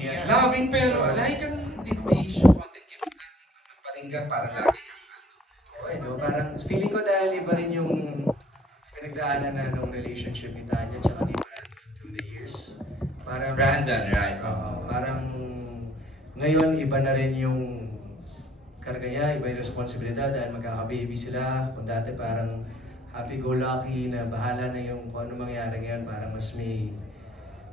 Yeah. Loving pero lagi kang hindi mo may issue. Content keep lang. Paringgan parang lagi kang Okay, no? Parang feeling ko dahil iba rin yung pinagdaanan na nung relationship ni Tanya tsaka ni Brandon through the years. Parang, Brandon, right? Parang ngayon iba na rin yung karga niya, iba yung responsibilidad dahil magkaka-baby sila. Kung dati parang happy-go-lucky na bahala na yung kung ano mangyari ngayon, parang mas may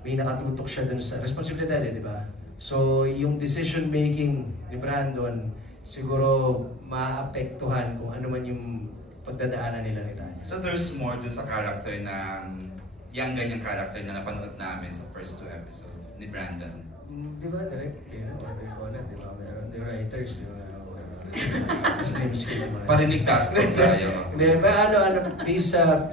nakatutok siya dun sa responsibilidad di ba? So, yung decision making ni Brandon, siguro maapektuhan kung ano man yung pagdadaanan nila ni Tanya. So there's more dun sa character ng yung ganyang character na napanood namin sa first 2 episodes ni Brandon. Di ba, direct? Di ba, meron the writers, di ba? Parinig tayo. Hindi, please, sa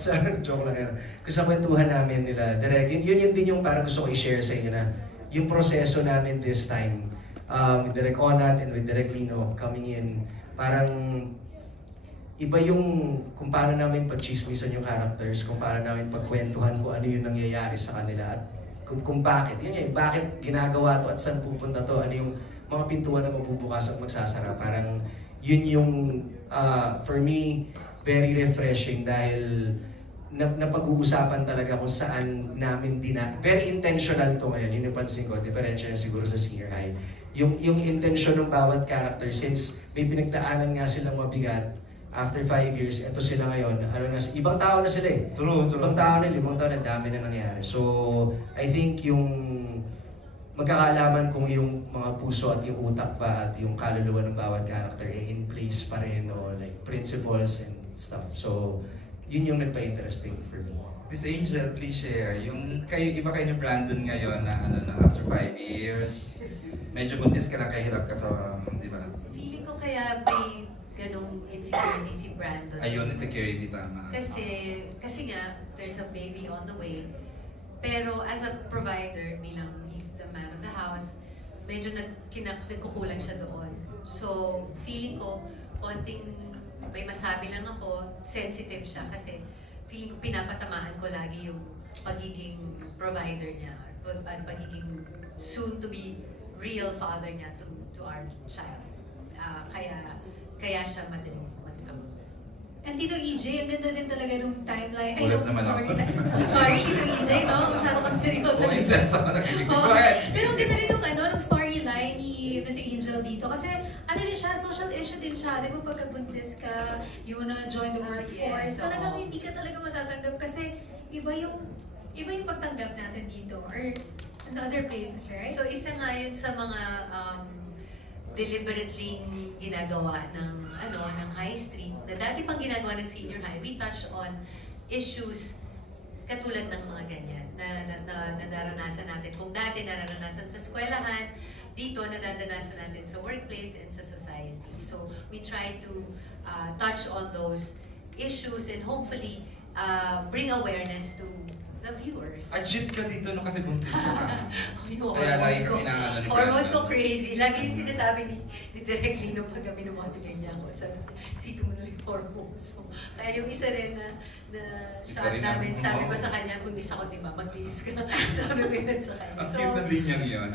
joke lang yan. Kasi sa kwentuhan namin nila, direct, yun din yung parang gusto ko i-share sa inyo na yung proseso namin this time, with Direk Onat and with Direk Lino coming in, parang iba yung kung paano namin pag-chismisan yung characters, kung paano namin pagkwentuhan kung ano yung nangyayari sa kanila at kung bakit. Yun yung bakit ginagawa to at saan pupunta to, ano yung mga pintuan na mabubukas at magsasara. Parang yun yung, for me, very refreshing dahil napag-uusapan talaga kung saan namin very intentional to ngayon. Yun yung pansin ko, diferensya na siguro sa senior high. Yung intention ng bawat character, since may pinagdaanan nga silang mabigat, after 5 years, eto sila ngayon, ibang tao na sila eh. True. Ibang tao na, 5 taon, ang dami na nangyari. So, I think yung magkakaalaman kung yung mga puso at yung utak ba at yung kaluluwa ng bawat character in place pa rin, o like principles and stuff. So, yun yung nagpa-interesting for me. Miss Angel, please share. Yung iba kayo ni Brandon ngayon na after 5 years, medyo buntis ka na, kahirap ka sa, di ba? Feeling ko kaya may ganong insecurity si Brandon. Ayun, insecurity, tama. Kasi nga, there's a baby on the way. Pero as a provider, bilang he's the man of the house, medyo nagkukulang siya doon. So, feeling ko, may masabi lang ako, sensitive siya kasi feeling ko pinapatamaan ko lagi yung pagiging provider niya at pagiging soon-to-be real father niya to our child. Kaya siya madaling. And Tito EJ, ang ganda din talaga nung timeline. Ulit naman ako. So sorry, Tito EJ, no? Masyado kang seryoso. Pero ang ganda rin nung storyline ni Miss Angel dito. Kasi ano rin siya, social issue din siya. Di ba pagkabuntis ka, you wanna join the workforce, talagang hindi ka talaga matatanggap kasi iba yung pagtanggap natin dito or in other places, right? So isa nga yun sa mga deliberately ginagawa ng High Street na dati pang ginagawa ng senior high. We touch on issues katulad ng mga ganyan na naranasan natin. Kung dati naranasan sa eskwelahan, dito nadadanasan natin sa workplace and sa society. So we try to touch on those issues and hopefully bring awareness to the viewers. Ajit ka dito no kasi buntis ka. Kaya lagi kami inaano ni Brandon. Hormones ko crazy. Lagi yung sinasabi ni Direk Lino pag kami namotivate niya ako. Isipin mo na yung hormones mo. Kaya yung isa rin na shot namin, sabi ko sa kanya, buntis ako, di ba? Mag-tiis ka. Sabi ko yun sa kanya. Ang cute na linyang yun.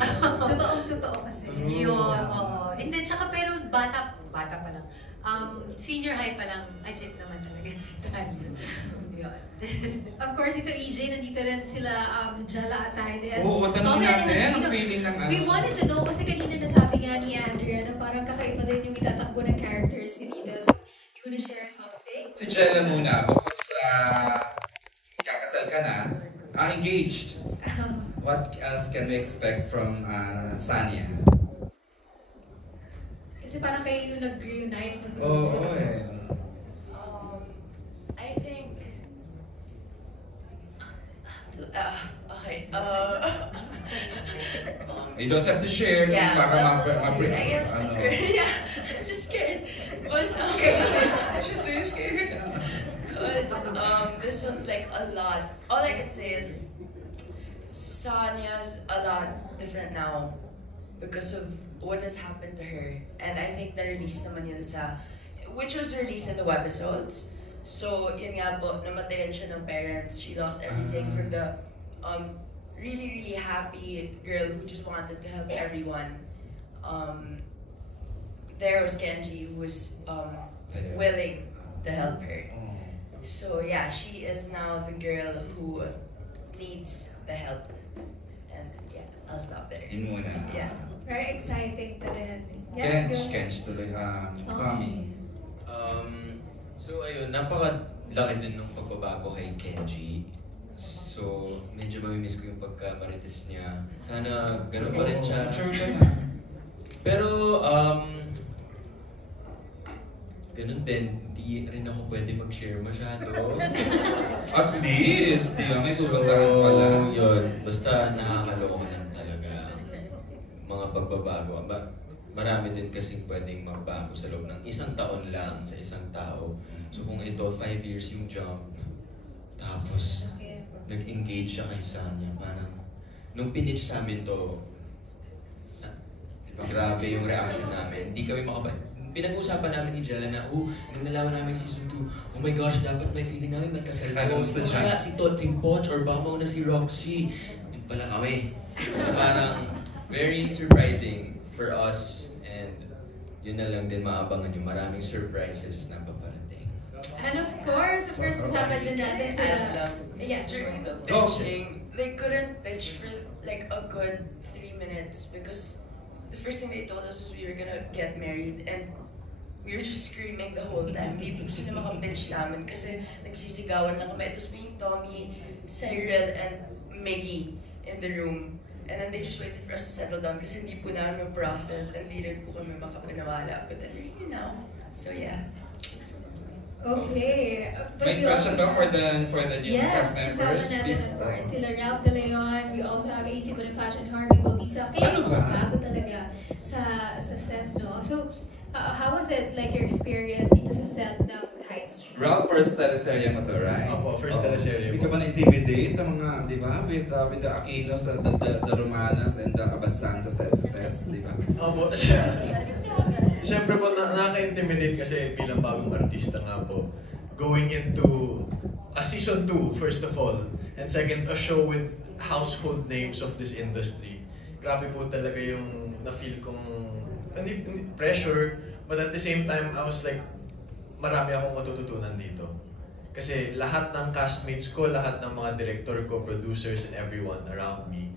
Totoo kasi. Yun, oo. Hindi, tsaka pero bata pa lang. Senior high pa lang, ajit naman talaga si Tanya. Of course, ito EJ, nandito rin sila Jala Atayde. Oo, tanong natin ang feeling ng We wanted to know, kasi kanina nasabi nga ni Andrea na parang kakaiba din yung itatakbo ng characters si dito. So, you wanna share something? Si Jella muna, bukod sa kakasal ka na, engaged. What else can we expect from Sanya? Kasi parang kayo yung nag-reunite. Oo, I think okay. You don't have to share. Yeah, I guess. Yeah, I'm just scared. But she's really scared. Because this one's like a lot. All I can say is Sonya's a lot different now because of what has happened to her. And I think na-release naman yun which was released in the webisodes. So, yun nga po, namatayan siya ng parents. She lost everything from the really happy girl who just wanted to help everyone. There was Kenji who was willing to help her. So yeah, she is now the girl who needs the help. And yeah, I'll stop there. Yun muna. Yeah. Very exciting to rin. Yes, go. Kench tuloy. Tommy. So ayun, napakalaki din ng pagbabago kay Kenji. So, medyo mamimiss ko yung pagka-marites niya. Sana ganun pa rin siya. Sure ka na. Pero, ganun din, hindi rin ako pwede mag-share masyado. At least, di ba? May pupuntahan pala. Yun, basta nakakaloka lang talaga. Mga pagbabago. Marami din kasing pwedeng magbago sa loob ng isang taon lang sa isang tao. So kung ito, 5 years yung jump, tapos nag-engage siya kay Sanya. Parang, nung pinitch sa amin to, grabe yung reaction namin. Hindi kami pinag-usapan namin ni Jella na, nung nalaman namin season 2, oh my gosh, dapat may feeling namin may kasal na. Kaya si Tim Poch or baka mauna si Roxy. Yun pala kami. So parang, very surprising for us. And yun na lang din maabangan yung maraming surprises na paparating. And of course, kasama din natin sila. Yes, during the pitching, they couldn't pitch for like a good 3 minutes because the first thing they told us was we were gonna get married and we were just screaming the whole time. Hindi po sila makapitch sa amin kasi nagsisigawan na kami. Tapos may Tommy, Cyril, and Miggy in the room. And then they just waited for us to settle down kasi hindi po namin yung process and hindi rin po kami makapinawala. But then we're here now. So yeah. Okay. May question ba for the new cast members? Yes, kasama natin of course. Sila Ralph De Leon, we also have AC Bonifacio and Harvey Bautista. Kaya yung bago talaga sa set, no? So, how was it, like your experience dito sa set ng High Street? Ralph, first teleserye mo to, right? Opo, first teleserye Hindi ka ba na-intimidate sa mga, di ba? With the Aquinos, the Romanas, and the Abad Santos sa SSS, di ba? Opo, siyempre po nakaka-intimidate kasi bilang bagong artista nga po. Going into a season 2, first of all. And second, a show with household names of this industry. Grabe po talaga yung na-feel kong hindi pressure, but at the same time, I was like, marami akong matututunan dito. Kasi lahat ng castmates ko, lahat ng mga director ko, producers, and everyone around me,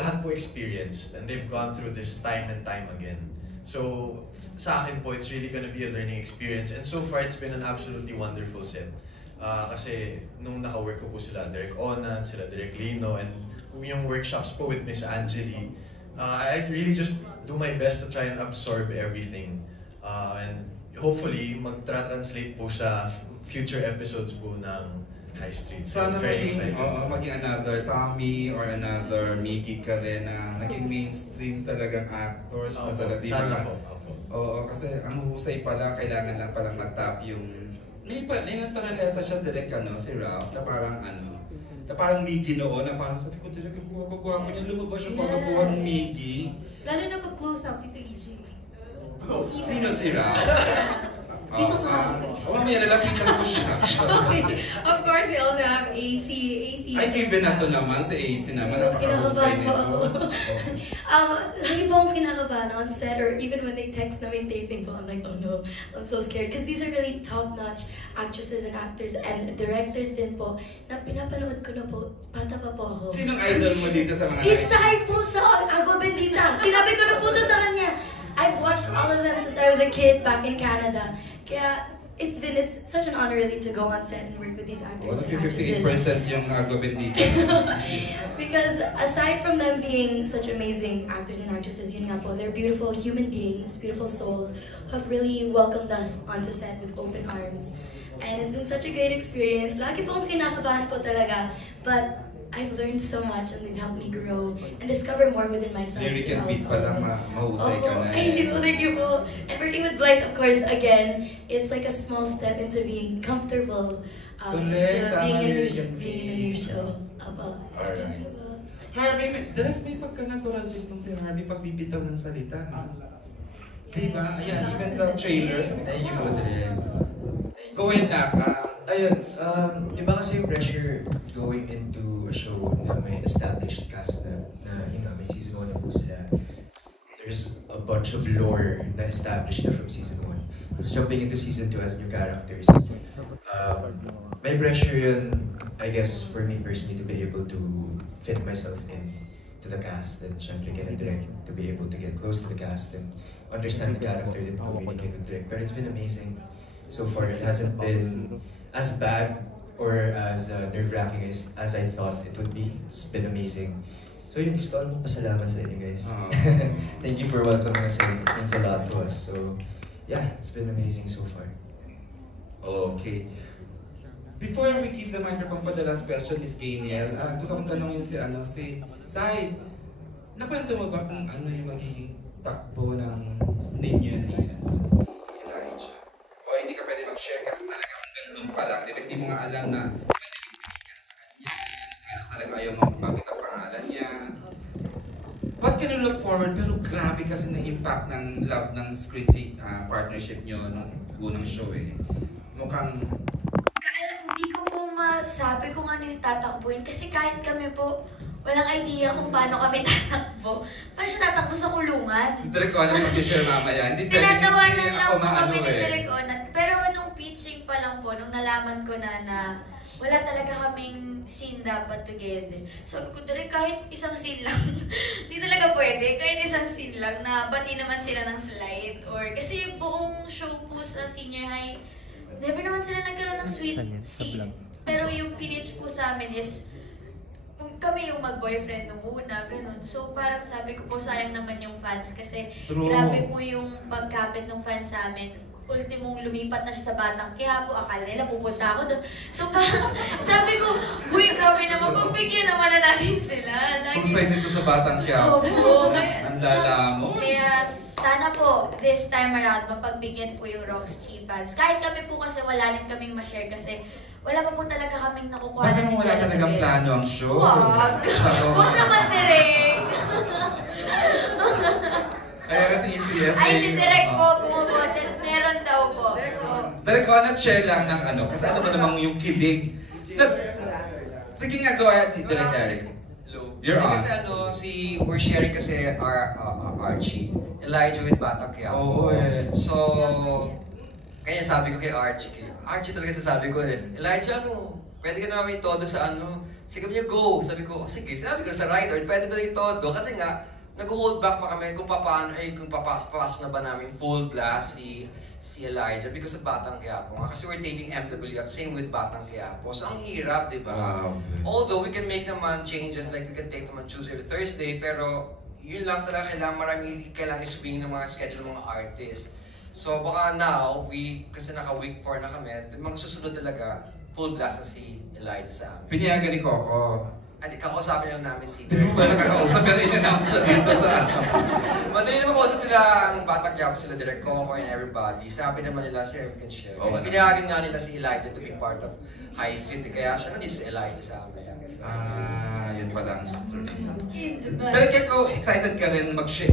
lahat po experienced, and they've gone through this time and time again. So, sa akin po, it's really gonna be a learning experience, and so far, it's been an absolutely wonderful set. Kasi nung naka-work ko po sila, Direk Onan, sila Direk Lino, and yung workshops po with Miss Angeli, I really just do my best to try and absorb everything. And hopefully, mag-translate po sa future episodes po ng High Street. Sana very maging, excited. maging another Tommy or another Miggy ka rin na naging mainstream talagang actors na talaga, di ba? Sana po. Oo, kasi ang husay pala, kailangan lang palang mag-tap yung... May naturalesa siya direct si Ralph, na parang na parang Miggy noon, na parang sabi ko direct, ang guwapo niya, lumabas yung pagkabuha ng Miggy. Lalo na pag-close up dito, EJ. Sino si Ralph? Dito ka. May lalapitan ko siya. Okay. Of course, we also have AC. Ay, given na to naman, si AC naman, napakahusay nito. Lagi po akong kinakabahan on set or even when they text na may taping po, I'm like, oh no, I'm so scared. Because these are really top-notch actresses and actors and directors din po na pinapanood ko na po, bata pa po ako. Sinong idol mo dito sa mga... Si Sai po sa Agua Bendita. Sinabi ko na po to sa kanya. I've watched all of them since I was a kid back in Canada. Kaya it's such an honor really to go on set and work with these actors and actresses. 58% yung Agua Bendita. Because aside from them being such amazing actors and actresses, yun nga po, they're beautiful human beings, beautiful souls, who have really welcomed us onto set with open arms. And it's been such a great experience. Lagi po akong kinakabahan po talaga, but I've learned so much and they've helped me grow and discover more within myself. Lyric and beat pala, mahusay ka na. Ay, hindi po, thank you po. And working with Blight, of course, again, it's like a small step into being comfortable, into being in a new show. Alright. Harvey, direct may pagka-natural ditong si Harvey pagbibitaw ng salita. Diba? Ayan, even sa trailers. Thank you, Direk. Thank Go ahead na. Ayun, iba kasi yung pressure going into a show na may established cast na yun nga, may season 1 na po sila. There's a bunch of lore na established na from season 1. Tapos jumping into season 2 as new characters. May pressure yun, I guess, for me personally to be able to fit myself in to the cast and syempre get a direct to be able to get close to the cast and understand the character and communicate with Drake. But it's been amazing so far. It hasn't been as bad or as nerve-wracking as I thought it would be. It's been amazing. So yun, gusto ko pasalamat sa inyo guys. Thank you for welcoming us in. It means a lot to us. So yeah, it's been amazing so far. Okay. Before we give the microphone for the last question, Miss Gaynel, gusto kong tanongin si Sai, nakwento mo ba kung ano yung magiging takbo ng ninyo ni Elijah? O hindi ka pwede mag-share kasi talaga hanggang doon pa lang, diba? Hindi mo nga alam na madilig-dilig ka na sa kanya, halos talaga ayaw mo mapakita ang pangalan niya. What can you look forward? Pero grabe kasi na impact ng love ng scripting partnership nyo nung unang show eh. Mukhang Hindi ko po masabi kung ano yung tatakbuhin kasi kahit kami po, walang idea kung paano kami tatakbo. Paano siya tatakbo sa kulungan? si Direk Onat mag-share mamaya. Hindi pwede Tinatawanan lang ako po kami ni eh. Direk Onat. Pero nung pitching pa lang po, nung nalaman ko na wala talaga kaming scene dapat together. Sabi ko, Direk, kahit isang scene lang, hindi talaga pwede. Kahit isang scene lang na bati naman sila ng slide. Or kasi buong show po sa senior high, never naman sila nagkaroon ng sweet scene. Pero yung pinitch po sa amin is, kung kami yung mag-boyfriend nung una, ganun. So parang sabi ko po, sayang naman yung fans kasi grabe po yung pagkapit ng fans sa amin. Ultimong lumipat na siya sa Batang Quiapo, akala nila pupunta ako doon. So parang sabi ko, uy, grabe naman, pagbigyan naman na natin sila. Kung sa'yo nito sa Batang Quiapo, ang lala mo. Kaya sana po, this time around, mapagbigyan po yung Rox Chi fans. Kahit kami po kasi wala rin kaming ma-share kasi wala pa po talaga kaming nakukuha Baka na ni wala talagang plano ang show. Wag! Huwag naman, Direk! Kaya kasi ECS. Ay, si Direk po, bumaboses, meron daw po. So, Direk Onat, share lang ng ano, kasi alam mo namang yung kilig. Sige nga, go ahead, Direk Eric. You're on. Kasi we're sharing kasi our Archie, Elijah with Batang Quiapo. So, kaya sabi ko kay Archie talaga sasabi ko Elijah, pwede ka namin todo sa sige niya go. Sabi ko, sige, sinabi ko sa writer, pwede na yung todo. Kasi nga, nag-hold back pa kami kung paano, kung papasok na ba namin full blast si Elijah because of Batang Quiapo nga. Kasi we're taping MWF, same with Batang Quiapo. So, ang hirap, di ba? Although, we can make naman changes, like we can tape naman Tuesday to Thursday, pero yun lang talaga kailangan swing ng mga schedule ng mga artists. So, baka now, kasi naka-week 4 na kami, mga susunod talaga, full blast na si Elijah sa amin. Piniyagan ni Coco. Kakausapin lang namin si Nakakausap pero in-announce na dito sa Madali naman kausap sila ang Batang Quiapo, sila Direk Coco and everybody. Sabi naman nila, sir, we can share. Pinayagan nga nila si Elijah to be part of High Street. Kaya siya nandito si Elijah sa amin. Yun pala ang story. Direk, excited ka rin mag-share.